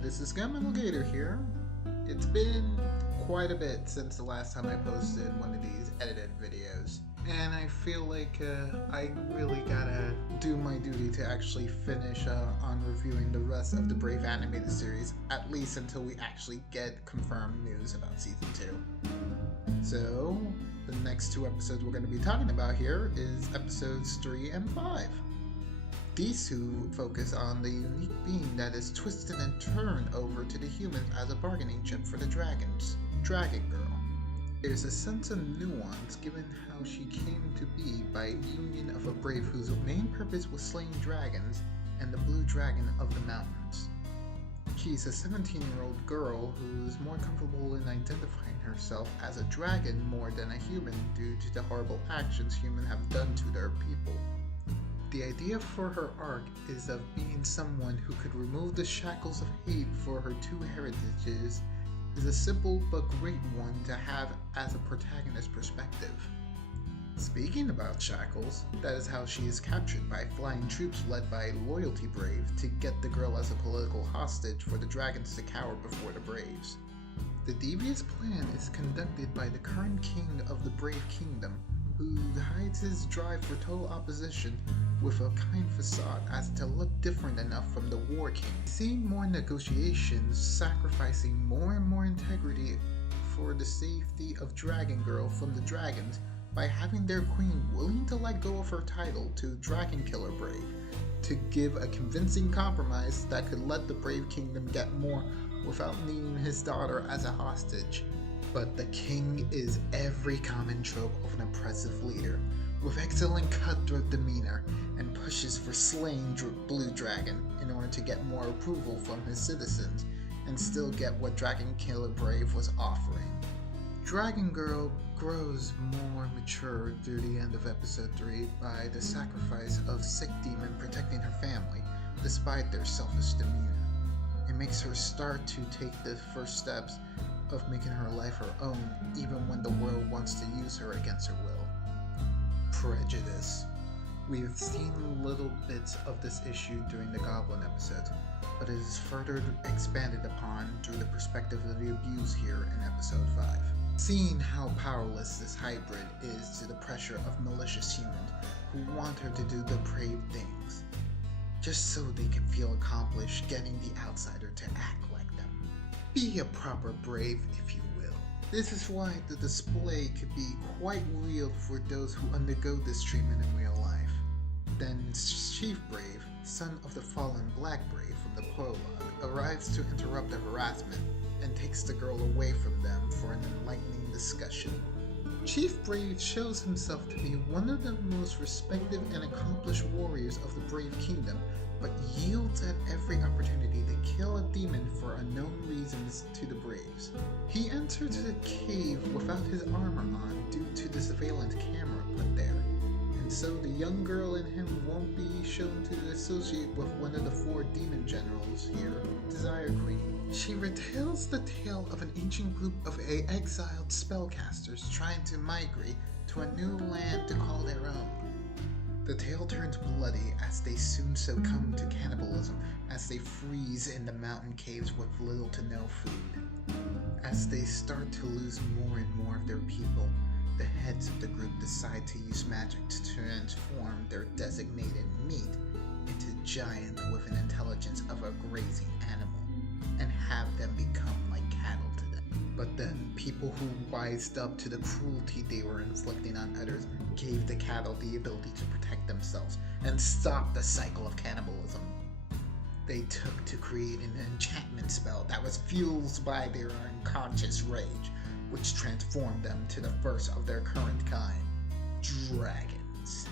this is Gamma Gator here. It's been quite a bit since the last time I posted one of these edited videos, and I feel like I really gotta do my duty to actually finish on reviewing the rest of the Brave animated series, at least until we actually get confirmed news about Season 2. So, the next two episodes we're going to be talking about here is episodes 3 and 5. These two focus on the unique being that is twisted and turned over to the humans as a bargaining chip for the dragons, Dragon Girl. There's a sense of nuance given how she came to be by union of a brave whose main purpose was slaying dragons and the blue dragon of the mountains. She's a 17-year-old girl who's more comfortable in identifying herself as a dragon more than a human due to the horrible actions humans have done to their people. The idea for her arc is of being someone who could remove the shackles of hate for her two heritages is a simple but great one to have as a protagonist perspective. Speaking about shackles, that is how she is captured by flying troops led by Loyalty Brave to get the girl as a political hostage for the dragons to cower before the Braves. The devious plan is conducted by the current king of the Brave Kingdom, who hides his drive for total opposition with a kind facade as to look different enough from the War King. Seeing more negotiations, sacrificing more and more integrity for the safety of Dragon Girl from the dragons by having their queen willing to let go of her title to Dragon Killer Brave to give a convincing compromise that could let the Brave Kingdom get more without needing his daughter as a hostage. But the king is every common trope of an oppressive leader, with excellent cutthroat demeanor, and pushes for slaying Blue Dragon in order to get more approval from his citizens, and still get what Dragon Killer Brave was offering. Dragon Girl grows more mature through the end of episode 3 by the sacrifice of Sick Demon protecting her family, despite their selfish demeanor. It makes her start to take the first steps of making her life her own, even when the world wants to use her against her will. Prejudice. We have seen little bits of this issue during the Goblin episode, but it is further expanded upon through the perspective of the abuse here in episode 5. Seeing how powerless this hybrid is to the pressure of malicious humans who want her to do depraved things, just so they can feel accomplished getting the outsider to act like them. Be a proper brave, if you will. This is why the display could be quite real for those who undergo this treatment in real life. Then Chief Brave, son of the fallen Black Brave from the prologue, arrives to interrupt the harassment and takes the girl away from them for an enlightening discussion. Chief Brave shows himself to be one of the most respected and accomplished warriors of the Brave Kingdom, but yields at every opportunity to kill a demon for unknown reasons to the Braves. He enters the cave without his armor on due to the surveillance camera put there, and so the young girl in him won't be shown to associate with one of the 4 demon generals here, Desire Queen. She retells the tale of an ancient group of exiled spellcasters trying to migrate to a new land to call their own. The tale turns bloody as they soon succumb to cannibalism as they freeze in the mountain caves with little to no food. As they start to lose more and more of their people, the heads of the group decide to use magic to transform their designated meat into giants with an intelligence of a grazing animal, and have them become like cattle to them. But then, people who wised up to the cruelty they were inflicting on others gave the cattle the ability to protect themselves and stop the cycle of cannibalism. They took to create an enchantment spell that was fueled by their unconscious rage, which transformed them to the first of their current kind, dragons.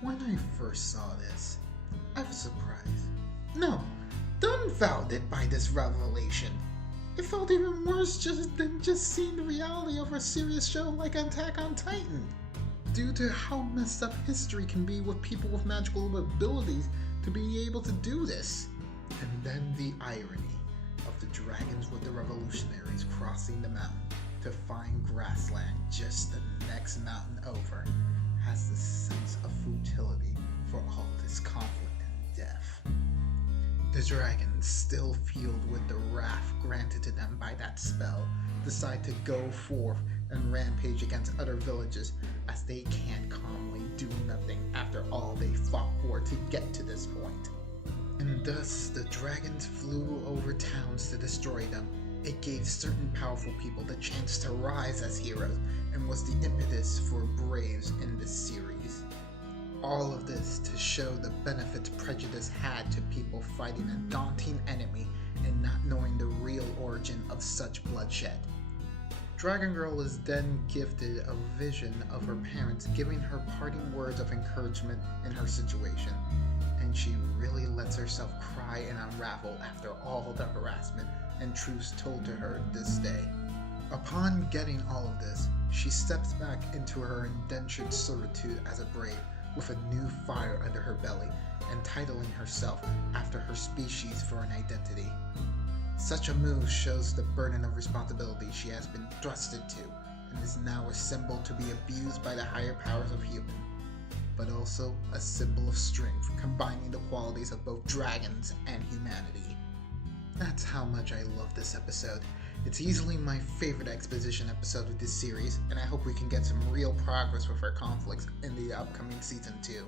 When I first saw this, I was surprised. No, dumbfounded by this revelation. It felt even worse than just seeing the reality of a serious show like Attack on Titan, due to how messed up history can be with people with magical abilities to be able to do this. And then the irony of the dragons with the revolutionaries crossing the mountain to find grassland just the next mountain over has the sense of futility for all this conflict and death. The dragons, still fueled with the wrath granted to them by that spell, decide to go forth and rampage against other villages as they can't calmly do nothing after all they fought for to get to this point. And thus, the dragons flew over towns to destroy them. It gave certain powerful people the chance to rise as heroes and was the impetus for Braves in this series. All of this to show the benefits Prejudice had to people fighting a daunting enemy and not knowing the real origin of such bloodshed. Dragon Girl is then gifted a vision of her parents giving her parting words of encouragement in her situation, and she really lets herself cry and unravel after all the harassment and truths told to her this day. Upon getting all of this, she steps back into her indentured servitude as a brave, with a new fire under her belly, entitling herself after her species for an identity. Such a move shows the burden of responsibility she has been thrusted to, and is now a symbol to be abused by the higher powers of human, but also a symbol of strength, combining the qualities of both dragons and humanity. That's how much I love this episode. It's easily my favorite exposition episode of this series, and I hope we can get some real progress with our conflicts in the upcoming season 2.